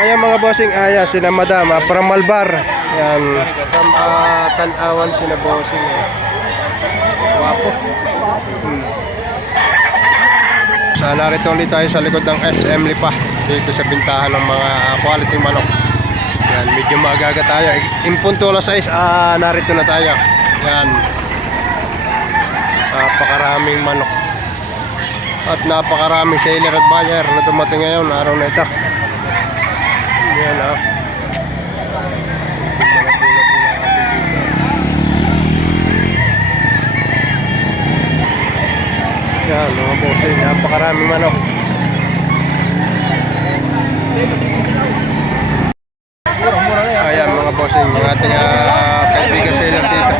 Ayan mga bossing, aya sina madam, ah, from Malbar. Yan. From uh, Tanawan sina bossing. Eh. Wapo. Hmm. So, narito ulit tayo sa likod ng SM Lipa. Dito sa bintahan ng mga quality manok. Yan, medyo magaga tayo. Impunto alas 6, ah, narito na tayo. Yan. Napakaraming manok. At napakaraming seller at buyer na dumating ngayon, araw na ito. Yan ah. Yan, mga bossing, napakaraming manok. Ayan mga bossing, yung ating uh, kaibigan seller dito.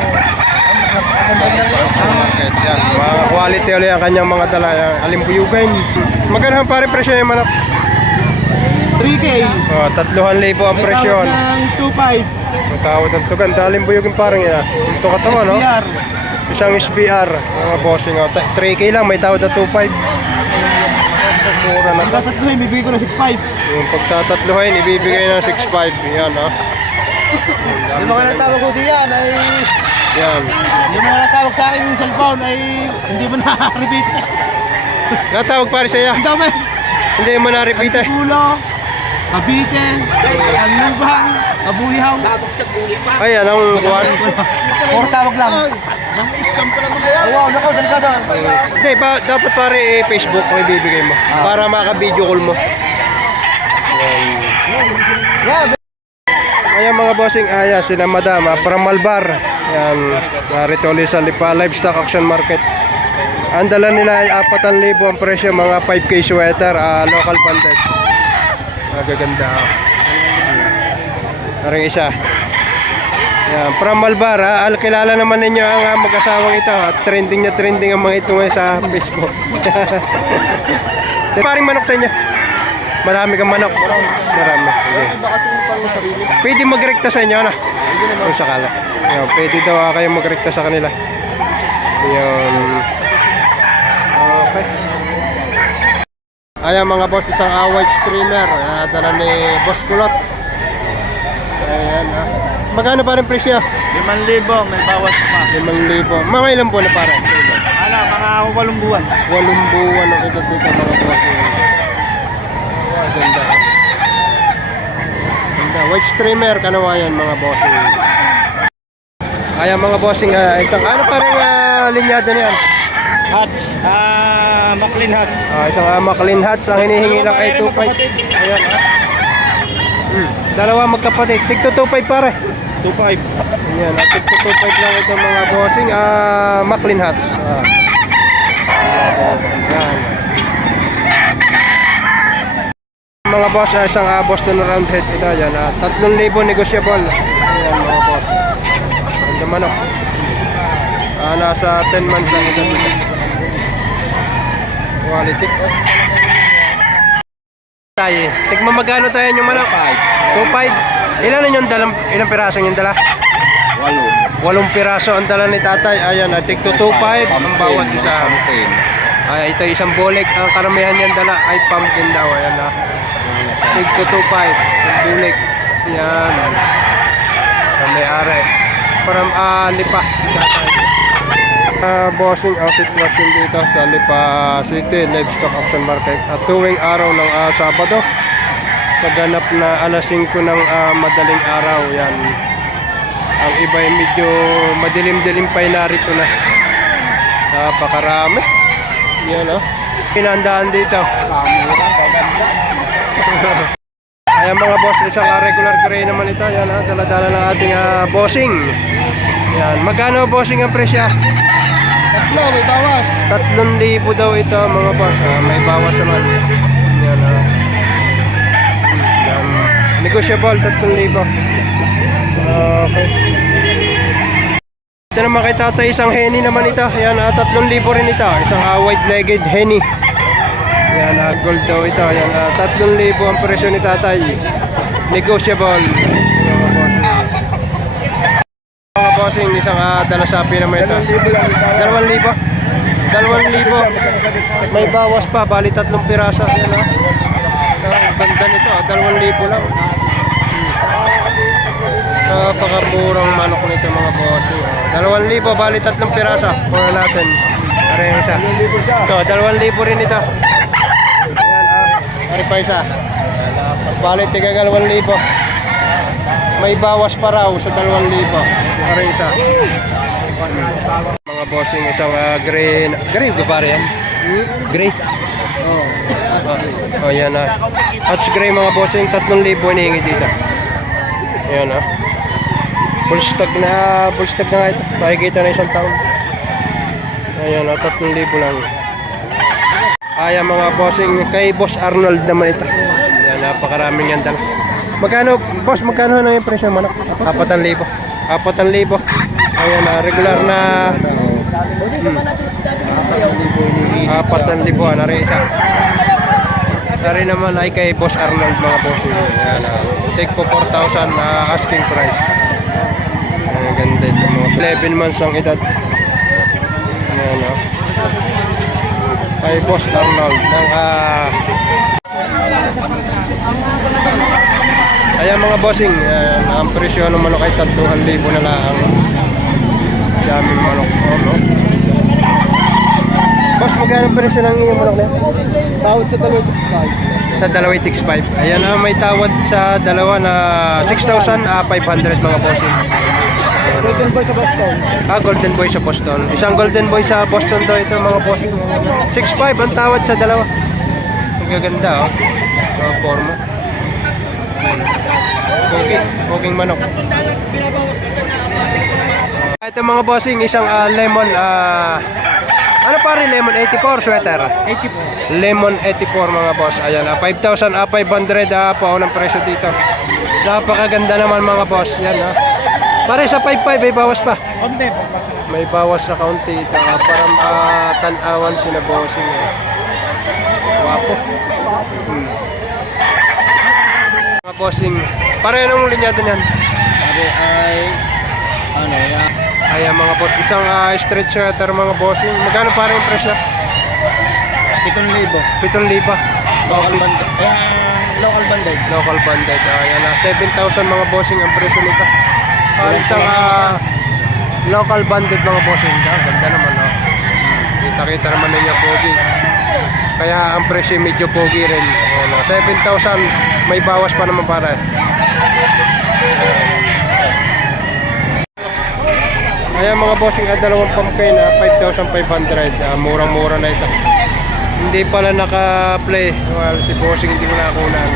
Market, yan. Mga quality ulit ang kanyang mga dala. Yan, alimbuyugan. Magkano pare presyo yung manok? 3K. Oh, tatluhan libo ang presyo. ng 2.5. Matawad ang tugan. Dalim buyugin parang yan. Ito katawa, no? SBR. Isang SBR. Mga bossing. Oh. Ta- 3K lang. May tawad na 2.5. Mura na Ang to. tatatluhin, bibigay ko ng 6.5. Yung pagtatatluhin, ibibigay ng 6.5. Yan, oh. Yung mga natawag ko diyan ay... Yan. Yung mga natawag sa akin yung cellphone ay hindi mo na-repeat. Natawag pare sa'yo. Ang dami. Hindi mo na-repeat eh. Kulo, Cavite, Anlubang, Kabuyaw. Ay, anong buwan? Puro tawag lang. Mang-scam pa naman kaya. Oo, nako, delikado. Hindi, ba, dapat pare eh, Facebook may bibigay mo. Para maka-video call mo. Yeah, Ayan mga bossing, aya sina madam ah, from Malbar. Yan, narito ulit sa Lipa Livestock Auction Market. Ang dala nila ay 4,000 ang presyo, mga 5k sweater, ah, local banded. Magaganda. Hmm. Parang isa. Yan, from Malbar, ah, al kilala naman ninyo ang ah, mag-asawang ito. At trending na trending ang mga ito ngayon sa Facebook. Paring manok sa inyo. Marami kang manok. Marami. Okay. Pwede magrekta sa inyo, ano? Kung sakala. Ayun, pwede daw ah, kayo magrekta sa kanila. Ayun. Okay. Ayan mga boss, isang uh, white streamer. Uh, dala ni Boss Kulot. Ayan ah. Magkano pa rin presyo? 5,000, may bawas pa. 5,000. Mga ilang buwan na para? Ano, mga walong buwan. Walong buwan ang edad dito mga boss. Oh, ganda. Ganda. White streamer, kanawayan mga bossing. Ayan mga bossing, ah, isang ano parang uh, linyado niyan? Hats. Ah, Maclean hats. Ah, isang uh, McLean hats, ang hinihingi lang ay 2.5. Ayan. Hmm. Dalawa magkapatid, tig to 2.5 pare. 2.5. Ayan, at tig to 2.5 lang ito mga bossing, ah, McLean hats. Ah. Ayan. Mga boss, ah, isang uh, Boston Roundhead ito, yan. Uh, 3,000 negotiable. Ayan mga boss. Ganda manok. Ah, nasa 10 months lang ito dito. Quality. Tayo. Tigma magkano tayo yung manok? 2.5. Ilan na yung dalang, ilang piraso yung dala? Walo. Walong piraso ang dala ni tatay. Ayan, ah, tig to 2.5 ang bawat isa. Ay, ito isang bulik. Ang karamihan niyan dala ay pumpkin daw. Ayan na. Tig to 2.5. Isang bulik. Yan. Ang may-ari. From ah, Lipa. Sa tayo. Ah, bossing ang sitwasyon dito sa Lipa City Livestock Auction Market. At tuwing araw ng ah, Sabado sa na alas 5 ng ah, madaling araw yan. Ang iba ay medyo madilim-dilim pa yung narito na. Napakarami. Yan o pinandaan dito. Ayan mga boss isang ah, regular gray naman ito. Yan ha dala-dala ng ating ah, bossing. Yan magkano bossing ang presya Tatlo, may bawas. 3,000 daw ito mga boss. Ah, may bawas naman. Yan. Yan. Negotiable 3,000. Okay. Ito naman kay tatay isang henny naman ito. Yan ah, 3,000 rin ito. Isang ah, white-legged henny. Yan ah, gold daw ito. Yan ah, 3,000 ang presyo ni tatay. Negotiable. Bossing. Isang ah, dalasapi naman ito. Dalawang libo. Dalawang libo. May bawas pa, bali tatlong piraso. Yan o. Ang ganda nito, ah, 2,000 lang. Napakamurang manok nito mga bossing. Oh. 2,000, bali tatlong pirasa. Kuha natin. Isa. Ito, 2,000 rin ito. Ayan, ah. Ari pa isa. Bali, tiga 2,000. May bawas pa raw sa 2,000. Para isa. Mga bossing, isang ah, green. Green ba pare yan? Gray. Oh. Oh, yan na. Touch gray mga bossing, 3,000 hinihingi dito. Ayan ah. Full stock na, full stock na nga ito. Makikita na isang taon. Ayan ah, 3,000 lang. Ayan mga bossing, kay Boss Arnold naman ito. Ayan, napakaraming yan dala. Magkano, boss, magkano na yung presyo manok? 4,000. 4,000. Ayan na, regular na apat ang libuan, nari isa. Nari naman ay kay Boss Arnold mga boss. Ayan, ah, take po 4,000 na asking price. Ang ganda ito mga 11 months ang edad. Ayan ah. Kay Boss Arnold ng ah Ayan mga bossing, ayan, ang presyo ng manok ay 3,000 na lang. Daming manok. Oh, no? Boss, magkano ang presyo ng iyong manok na yan? Tawad sa dalawa sa Sa dalawa 65. Ayan na may tawad sa dalawa na 6,500 mga bossing. Golden Boy sa Boston. Ah, Golden Boy sa Boston. Isang Golden Boy sa Boston to ito mga bossing. 6,500 ang tawad sa dalawa. Ang gaganda oh. Mga forma. Pogi, poging manok. Ito mga bossing, isang ah, lemon ah ano pa rin lemon 84 sweater. 80 po. Lemon 84 mga boss. Ayan, ah, 5,000 ah, 500 ah, po ng presyo dito. Napakaganda naman mga boss. Yan ah. Pare sa 5,500 may bawas pa. Konti. May bawas na kaunti ito. ah, para ah, tanawan sila bossing. Eh. Wapo. Hmm. Mga bossing. Pare anong linyado niyan? Sabi ay, ano, yan. Ayan mga boss. Isang ah, straight sweater mga bossing. Magkano pare yung presyo? 7,000. 7,000. Local banded. Ayan, local banded. Local banded. Ayan na. 7,000 mga bossing ang presyo nito. Ah, isang ah, local banded mga bossing. Ah, ganda naman. Oh. Kita-kita naman ninyo pogi. Kaya ang presyo medyo pogi rin. Ayan, oh. 7,000. May bawas pa naman para. Ayan mga bossing, ah, dalawang pumpkin, ah, 5,500. Ah, murang-mura na ito. Hindi pala naka-play. Well, si bossing hindi mo nakakunan.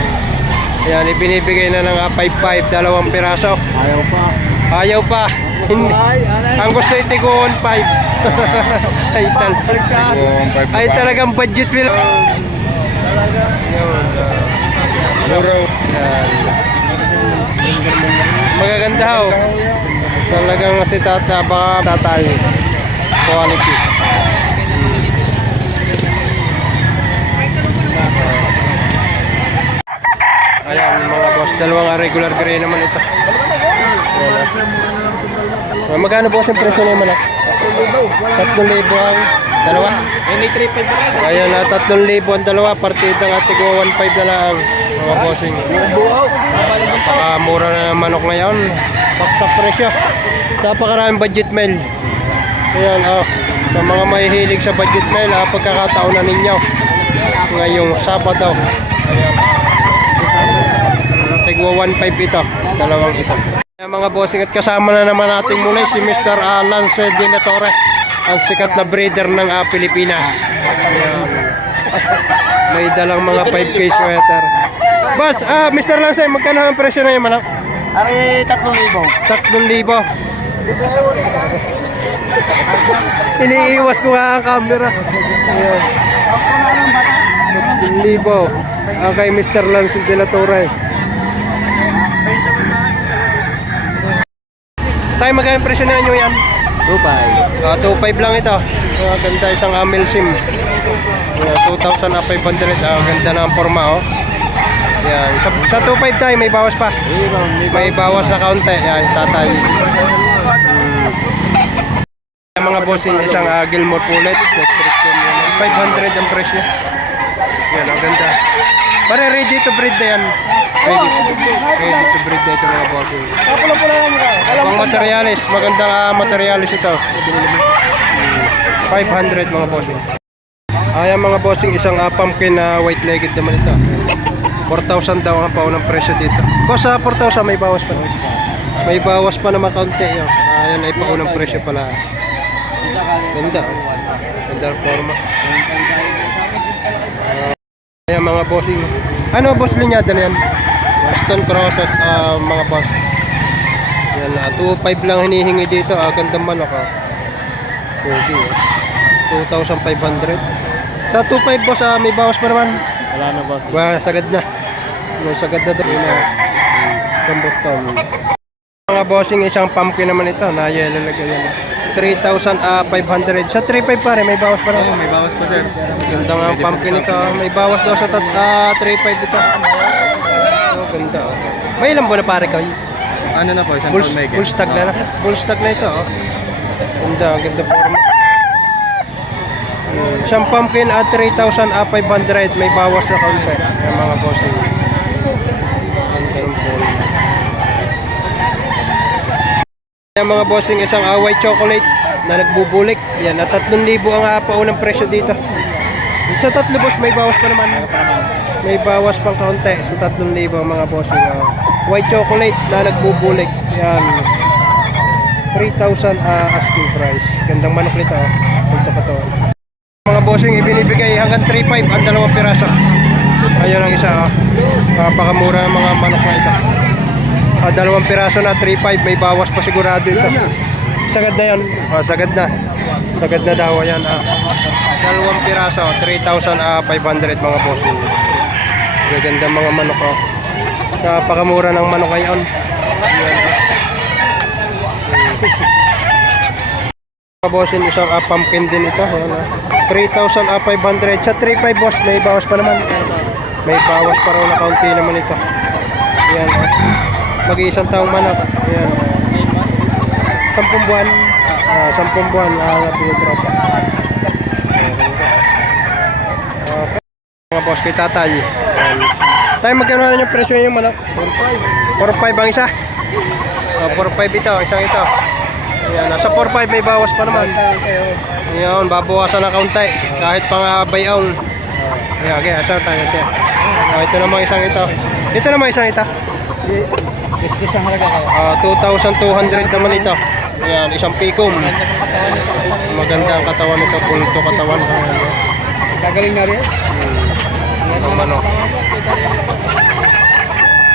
Ayan, ibinibigay na ng ah, 5,500, dalawang piraso. Ayaw pa. Ayaw pa. Hindi. Ang gusto ko 1,500. ay, tal ay talagang budget will. Yun. Ah. Yan. Magaganda ho. Talagang si tata, baka tatay. Quality. Ayan mga boss, dalawang regular gray naman ito. Ayan, ah. Magkano po ang presyo na yung manok? 3,000 ang dalawa. Ayan na, 3,000 ang dalawa. Partida nga, tigo 1,500 na lang. Mga bossing. Napakamura na ng manok ngayon. Paksak presyo. Napakaraming budget mail. Ayan, oh. Sa mga mahihilig sa budget mail, ah, pagkakataon na ninyo. Ngayong Sabado. Ayan. Tigwa 1.5 ito. Dalawang ito. Ayan, mga bossing at kasama na naman natin muli si Mr. ah, Lance De. Ang sikat na breeder ng ah, Pilipinas. Ayan. May dalang mga 5K sweater. Boss, ah, Mr. Lance, magkano ang presyo na yung manok? Ari, 3,000. 3,000. Iniiwas ko nga ang camera. Ayan. 3,000. Ah, kay Mr. Lance de la Torre. Tayo magkano ang presyo na nyo yan? Dubai. Ah, 2.5 lang ito. Ah, ganda isang Amel SIM. Ah, 2,500. Ah, ganda na ang forma oh. Yan. Sa, sa 2.5 tayo may bawas pa. May bawas na kaunti. Yan, tatay. Hmm. Mga bossing, isang uh, Gilmore Pullet. Description yun. 500 ang presyo. Yan, ang ganda. Pare, ready to breed na yan. Ready to, ready to breed na ito mga bossing. Pang materialis, magandang ah, materialis ito. Hmm, 500 mga bossing. Ayan mga bossing, isang uh, pumpkin na white-legged naman ito. 4,000 daw ang paunang presyo dito. Boss, ah, 4,000 may bawas pa. May bawas pa naman kaunti. Yun. Ayan ay paunang presyo pala. Ganda. Ganda ang forma. Ayan mga bossing. Ano boss linyada na yan? Boston Crosses ah, mga boss. Yan na, 2.5 lang hinihingi dito. Ah, gandang manok ah. Pwede eh. 2,500. Sa 2.5 boss, ah, may bawas pa naman. Wala na boss. Ba, sagad na. Yung sagad na doon. Na. Kambuston. Mga bossing, isang pumpkin naman ito. Na yellow lang yan. 3,500. Sa 3.5 pare, may bawas pa naman. May bawas pa sir. Ganda nga ang pumpkin ito. May bawas daw sa tat, ah, 3.5 ito. Oh, ganda. Oh. May ilang buwan na pare kayo? Ano na po, isang Full, full stack na na. Full stack na ito. Oh. Ganda, ganda forma. Isang pumpkin at 3,500. May bawas na kaunti. Yung mga bossing. Yung mga bossing, isang ah, white chocolate na nagbubulik. Yan, at 3,000 ang uh, paunang presyo dito. Sa 3 boss, may bawas pa naman. May bawas pang kaunti sa 3,000 ang mga bossing. ah. white chocolate na nagbubulik. Yan. 3,000 ah, asking price. Gandang manok nito. Oh. Punto ka to. Bossing, ibinibigay hanggang 3,500 ang dalawang piraso. Ayun ang isa. Oh. Papakamura ng mga manok na ito. Ah, dalawang piraso na 3,500. May bawas pa sigurado ito. Sagad na yan. Oh, sagad na. Sagad na daw yan. Ah. Dalawang piraso, 3,500 mga bossing. Gaganda mga manok oh. Napakamura ng manok ngayon. Yan. Mga bossing, isang ah, pumpkin din ito. Ayan, ah. 3,500. Sa 3,500 boss, may bawas pa naman. May bawas pa raw na kaunti naman ito. Yan. ah. Mag-iisang taong manok. Yan. Sampung buwan. Ah, sampung buwan na uh, pinitropa. Okay. Mga boss kay tatay. Tayo magkano na yung presyo yung manok? 4.5. 4.5 ang isa. Oh, 4.5 ito, isang ito. Ayan, nasa 4.5 may bawas pa naman. Ayan, babawasan na kaunti. Kahit pang uh, bayaon. Ayan, okay, asa tayo siya. Oh, ito naman isang ito. Ito naman isang ito. Gusto siyang halaga kayo. Ah, 2,200 naman ito. Ayan, isang pikom. Maganda ang katawan nito, pulto katawan. Gagaling na rin. Ang manok.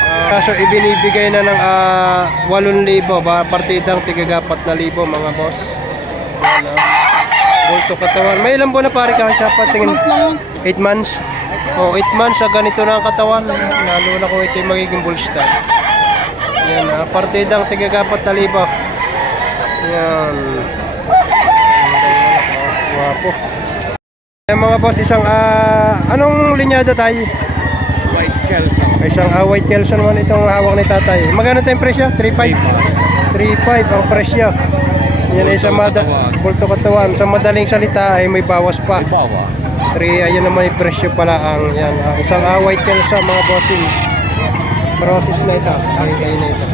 Ah, Kaso ibinibigay na ng ah, 8,000 ba partidang tigagapat na libo mga boss. Ayan, ah. Pulto katawan. May ilang buwan na pare ka siya patingin. 8 months. Oh, 8 months sa ganito na ang katawan. Lalo na kung ito yung magiging bull star. Yan, ah, partidang tigagapat na libo. Yan. Wapo. Yan mga boss, isang ah, anong linyada tayo? White Kelso. Isang ah, white Kelson naman itong hawak ni tatay. Magkano tayong presyo? 3.5? 3.5 ang presyo. Yan ay sa mada, bulto katawan. Sa madaling salita ay may bawas pa. Bawa. 3, ayun naman yung presyo pala ang yan. ah, isang ah, white Kelson mga bossing. Process na ito. Ay, ay na ito.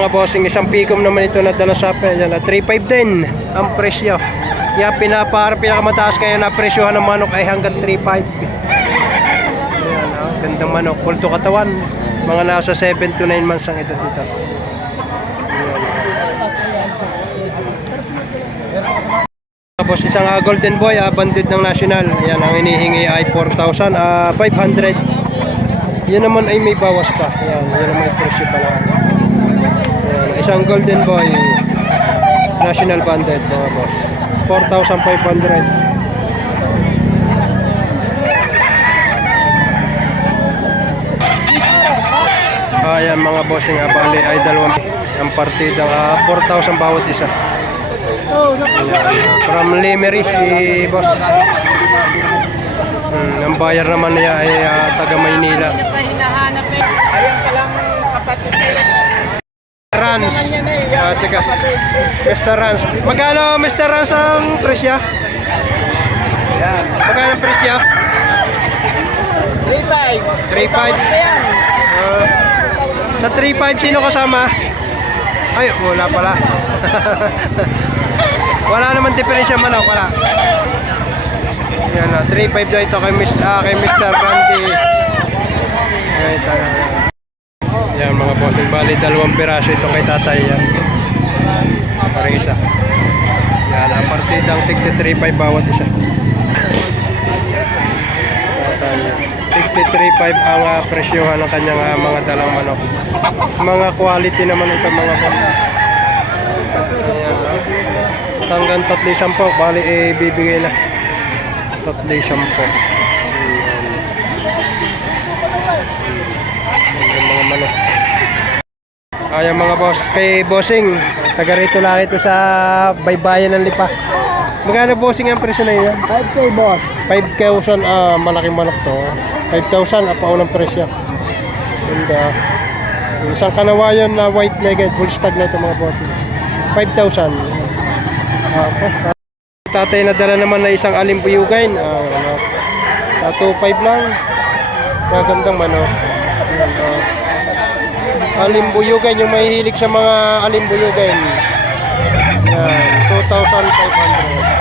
Mga bossing, isang pikom naman ito na dala sa Yan, ah, 3.5 din ang presyo. Kaya pinapar, pinakamataas kayo na presyohan ng manok ay hanggang 3.5. Ayan, ah, gandang manok. Kulto katawan. Mga nasa 7 to 9 months ang edad dito. Tapos isang ah, golden boy, ah, bandit ng national. Ayan, ang inihingi ay 4,000, ah, 500. Yan naman ay may bawas pa. Ayan, yan naman may presyo pala. Ayan, isang golden boy, national bandit mga boss. 4,500. Ayan mga bossing abali ay dalawang ang partida ah, 4,000 bawat isa. From Lemery si boss. Hmm, ang bayar naman niya ay ah, taga Maynila. Rans. Ah, sige. Mr. Rans. Magkano Mr. Rans ang presyo? Magkano ang presyo? 3-5. 3.5. Ah, sa 3.5, sino kasama? Ay, wala pala. wala naman diferensya manok, wala. Yan na, 3.5 daw ito kay, Mr. Ah, kay Mr. Randy. Yan, ito. yan. Yan mga bossing, bali dalawang piraso ito kay tatay. Yan. Parang isa. Yan, ang partidang tigti 3.5 bawat isa. Tigti 3.5 ang ah, presyohan ng kanyang ah, mga dalang manok. Mga quality naman ito mga boss. Ayan lang. Hanggang tatlo sampo, bali eh, bibigay na. Tatlo sampo. Mga manok. Ayan mga boss, kay bossing, taga rito lang ito sa baybayan ng Lipa. Magkano bossing ang presyo na yun? 5K boss. 5,000, ah, malaking manok to. 5,000, apaw ng presyo. And, ah, isang kanawayan na white legged, full stag na ito mga boss. 5,000. Okay. Tatay na dala naman na isang alimbuyugain. Ah, ano. Ah, 2,500 lang. Magandang manok. Ayan, ah. Alimbuyugain, yung mahihilig sa mga alimbuyugain. Yan, 2,500.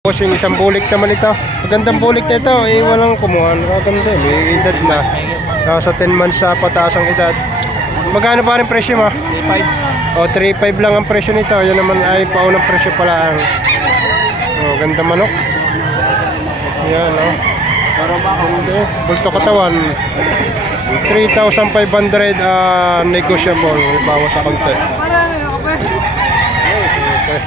Tapos yung isang bulik naman ito. Magandang bulik na ito. Eh, walang kumuha. Maganda. May edad na. Nasa 10 months sa pataas ang edad. Magkano pa rin presyo mo? 3.5. O, 3.5 lang ang presyo nito. Yan naman ay paunang presyo pala. O, ganda manok. Yan, o. Hindi. Bulto katawan. 3,500 ah, negotiable. Bawas sa konti. Okay.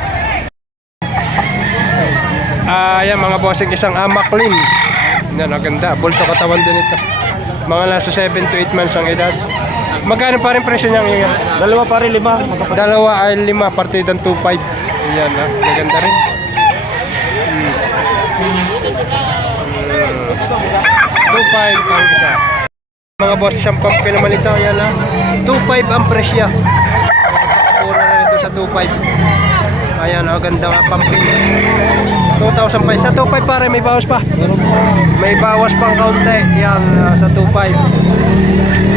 Ah, yan mga bossing isang amaklin. Yan, ang ganda. Bulto katawan din ito. Mga nasa 7 to 8 months ang edad. Magkano pa rin presyo niya ngayon? Dalawa pa rin, lima. Dalawa ay lima, partidang 2.5. Ayan ha, maganda rin. Hmm. Hmm. 2.5 ang isa. Mga boss, siyang ito. Ayan ha. 2.5 ang presyo. Puro na ito sa 2.5. Ayan ha, ganda nga pampi. 2,000 pa. Sa 2.5 pare, may bawas pa. May bawas pang kaunti. Yan, ah, sa 2.5.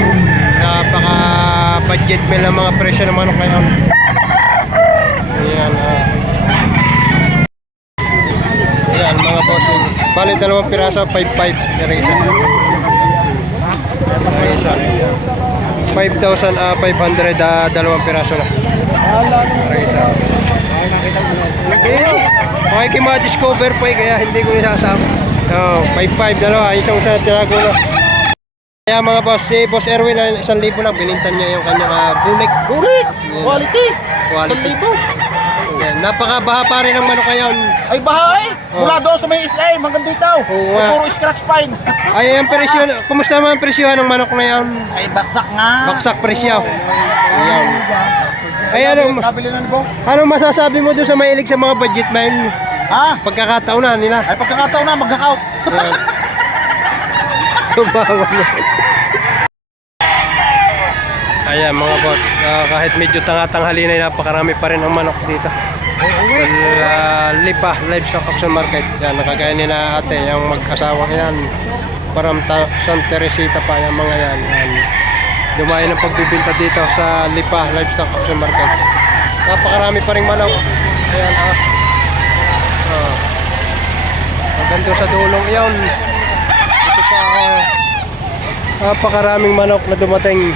Napaka budget meal ng mga presyo ng manok ngayon. Ayan. ah. Ayan mga bossing. Bali dalawang piraso, 5.5. Pero isa. Pero isa. 5,500 ah, dalawang piraso na. Pero isa. Okay, kay mga discover po eh, kaya hindi ko isasama. Oh, 5.5 dalawa, isang isa tirago na. Kaya mga boss, si Boss Erwin ay isang libo lang, binintan niya yung kanyang uh, bulik. Bulit. Yan. Quality. Quality. Isang libo. Yan. Napakabaha pa rin ng manok ngayon. Ay, bahay. Mula doon sa may SA, hanggang dito. Oo nga. Puro scratch pine. Ay, ang presyo, kumusta naman ang presyo ng manok na yan? Ay, baksak nga. Baksak presyo. Ayan. Ay, ano, Nabili na ni boss. ano masasabi mo doon sa mahilig sa mga budget man? Ha? Pagkakataon na nila. Ay, pagkakataon na, mag-account. Ayan. Tumawa na. Ayan mga boss, Ah, kahit medyo tanga-tanghali na napakarami pa rin ang manok dito. Sa uh, Lipa Livestock Auction Market. Yan, nakagaya ni na ate, yung mag-asawa yan. Parang ta- San Teresita pa yung mga yan. yan. Dumayo ng pagbibinta dito sa Lipa Livestock Auction Market. Napakarami pa rin manok. Ayan ah. Ah. Hanggang sa dulong iyon. Ito pa ah, napakaraming manok na dumating.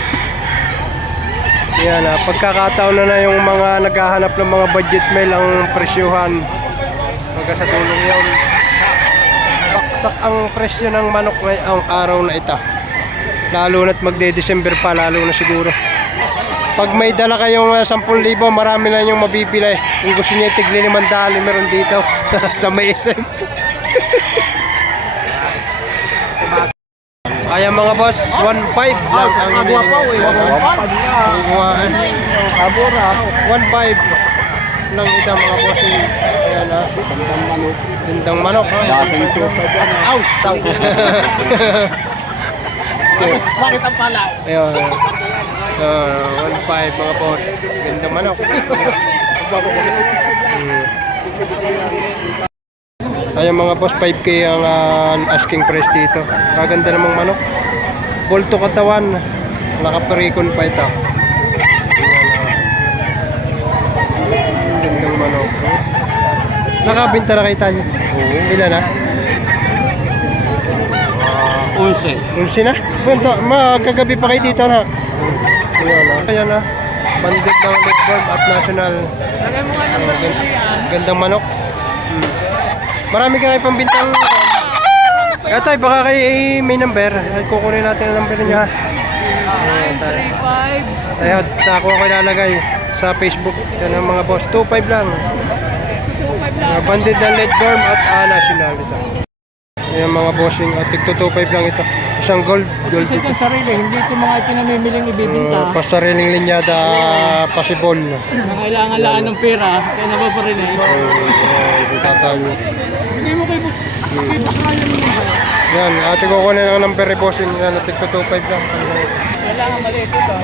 Yan ah, pagkakataon na na yung mga naghahanap ng mga budget meal ang presyuhan. Hanggang sa dulong iyon. Baksak ang presyo ng manok ngayong araw na ito. Lalo na't magde-December pa, lalo na siguro. Pag may dala kayong uh, 10,000, marami na yung mabibili. Kung gusto niya tigli naman dali, meron dito sa may SM. Ayan mga boss, 1.5 lang ang Agwa pa, eh. Eh. Abura. 1.5 lang ito mga boss. Ayan ha. Tindang manok. Dating ito. Out. Bakit ang pala? Ayun. So, 1.5 mga boss. Ganda manok. Hmm. Ayan mga boss, 5K ang ah, asking price dito. Kaganda namang manok. Bulto katawan. Nakaparikon pa ito. Ah. Gandang manok. Nakabinta na kayo tayo. Ilan na? Unse. Ulsi na? Bunto, magkagabi pa kayo dito na. Ayan na. Ayan na. Bandit ng Litborn at National. Gan- gandang manok. Marami ka kayo pambintang. Kaya tayo, baka kayo eh, may number. Ay, Kukunin natin ang number niya. Ayan, tayo. Tayo, ako ako ilalagay sa Facebook. Yan ang mga boss. 2.5 lang. Mga bandit ng Litborn at ah, National ito. Ayan mga bossing. At tigto 2.5 lang ito. Isang gold. Gold ito. itong sarili, hindi ito mga pinamimiling ibibinta. Uh, pasariling linyada possible. na kailangan laan ng pera, kaya nababarilin. Uh, tatayo. Hindi mo kay boss, kay boss Ryan mo ba? Yan, ate ko kunin ang number ni bossing. Yan, at tigto 2.5 lang. Kailangan maliit ito.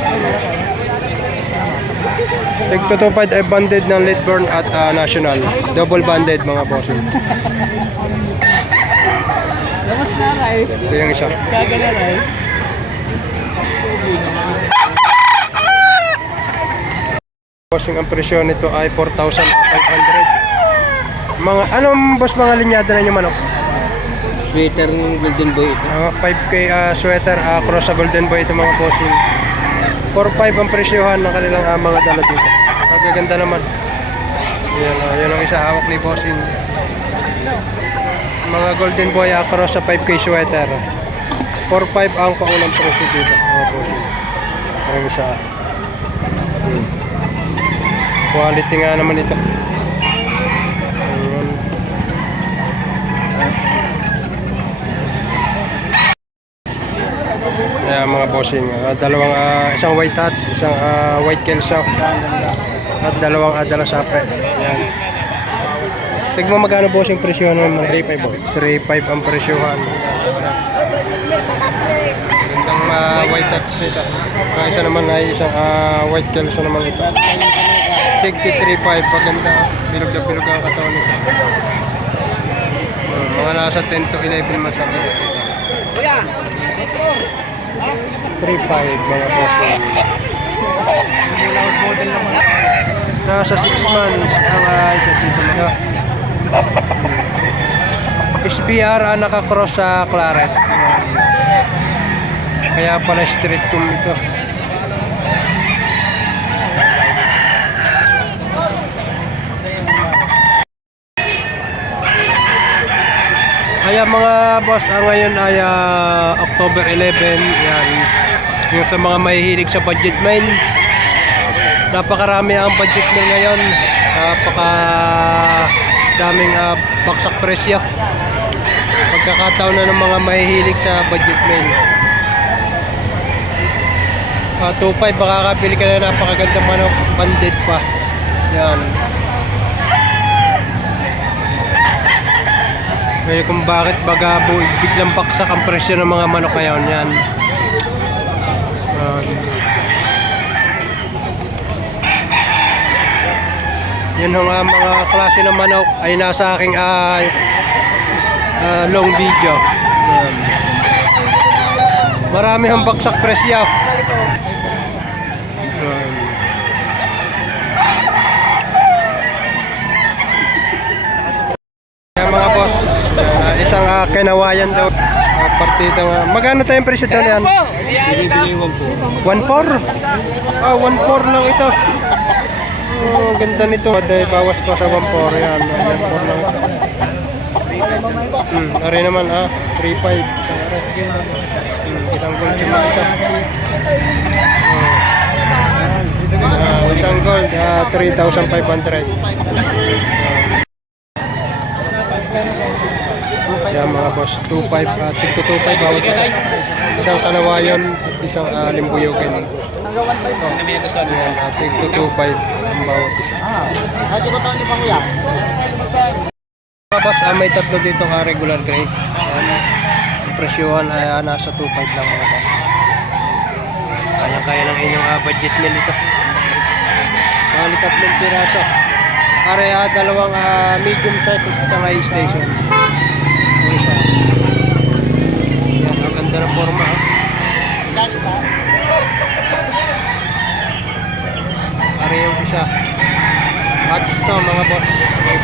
Tigto 2.5 ay banded ng Litburn at ah, National. Double banded mga bossing. Lakas na ray, Ito yung isa. gagala ray. Bossing ang presyo nito ay 4,500. Mga, anong boss mga linyada na yung manok? Sweater ng Golden Boy ito. Ah, 5K ah, sweater ah, cross sa Golden Boy ito mga bossing. 4-5 ang presyohan ng kanilang ah, mga dala dito. Magaganda naman. Yan, ah, yan ang isa hawak ni bossing. Mga Golden Boy ah, cross sa 5K sweater. 4-5 ang paunang presyo dito mga bossing. Ang isa. Hmm. Quality nga naman ito. Ayan. Ayan mga bossing, ah, dalawang ah, isang white hats, isang ah, white kelso at dalawang adala sapre. Ayan. Tigmo magkano bossing presyo ng mga 3.5 boss. 3.5 ang presyohan. Gandang ah, white hats ito. Ah, isa naman ay isang ah, white kelso naman ito. Tig 3.5 paganda. Bilog na bilog ang katawan nito. Ah, mga nasa 10 to 11 months ang edad ito. 3.5 mga bossing. Nasa 6 months ang edad dito mga. SBR ang nakakross sa Claret. Kaya pala street tool ito. Kaya mga boss, ah, ngayon ay ah, October 11, yan. Yung sa mga mahihilig sa budget mail, napakarami ang budget mail ngayon. Napaka daming ah, baksak presyo. Pagkakataon na ng mga mahihilig sa budget mail. Ah, 2.5 makakabili ka na napakagandang manok, banded pa. Yan. Kaya kung bakit baga bu- biglang baksak ang presyo ng mga manok ngayon yan. Um, yan ang ah, mga klase ng manok ay nasa aking ah, ah, long video. Yan. Marami ang baksak presyo. Um, Kaya mga boss, ah, isang uh, kinawayan daw. Uh, partida nga. Magkano tayong presyo daw yan? Binibili mo po. 1.4? Ah, 1.4 lang ito. Oh, ganda nito. Dahil bawas pa sa 1.4 yan. 1.4 lang ito. Hmm, ari naman ah, 3.5. Hmm, isang gold naman ito. Ah, isang gold, ah, 3,500. Yan mga boss, 2.5, uh, tigto 2.5 bawat isa. Isang kanawayon at isang uh, limbuyogin. Yan, uh, tigto 2.5 ang bawat isa. Sabi ko taon ni Pangya. Mga boss, ah, may tatlo dito ka regular gray. Ang presyohan ay ah, nasa 2.5 lang mga boss. Kaya-kaya ng inyong ah, budget meal ito. Bali tatlong piraso. Are ah, dalawang ah, medium size at isang station. Forma. ah. Ari yung isa. Hats to mga boss.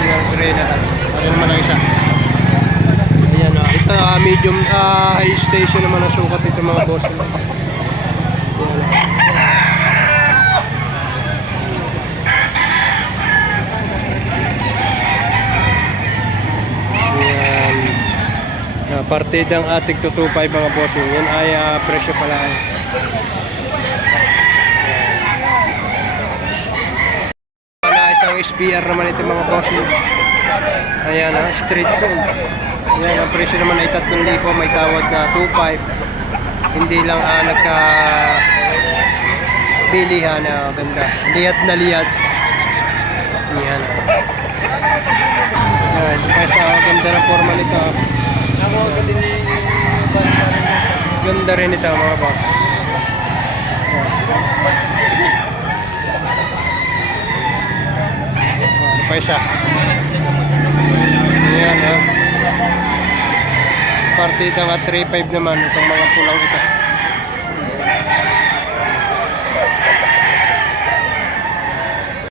Yung gray na hats. Naman ang isa. Ayan ah. Ito ah, medium ah, high station naman ang sukat ito mga boss. Ayan, ah. Ayan. Uh, partidang ating 225 mga boss. Yan ay ah, presyo pala. ay. Wala isang SPR naman ito mga boss. Ayan ah, street food. Ayan, ang presyo naman ay 3,000. May tawad na 2,500. Hindi lang ah, nagka bilihan na ganda. Liyat na liyat. Ayan. Ayan, guys, ah, ganda ng forma nito. Ah. Ako, galing ni Ganda rin ito mga boss. Ano pa isa? Ayan ha. Partida nga 3.5 naman itong mga pulang ito.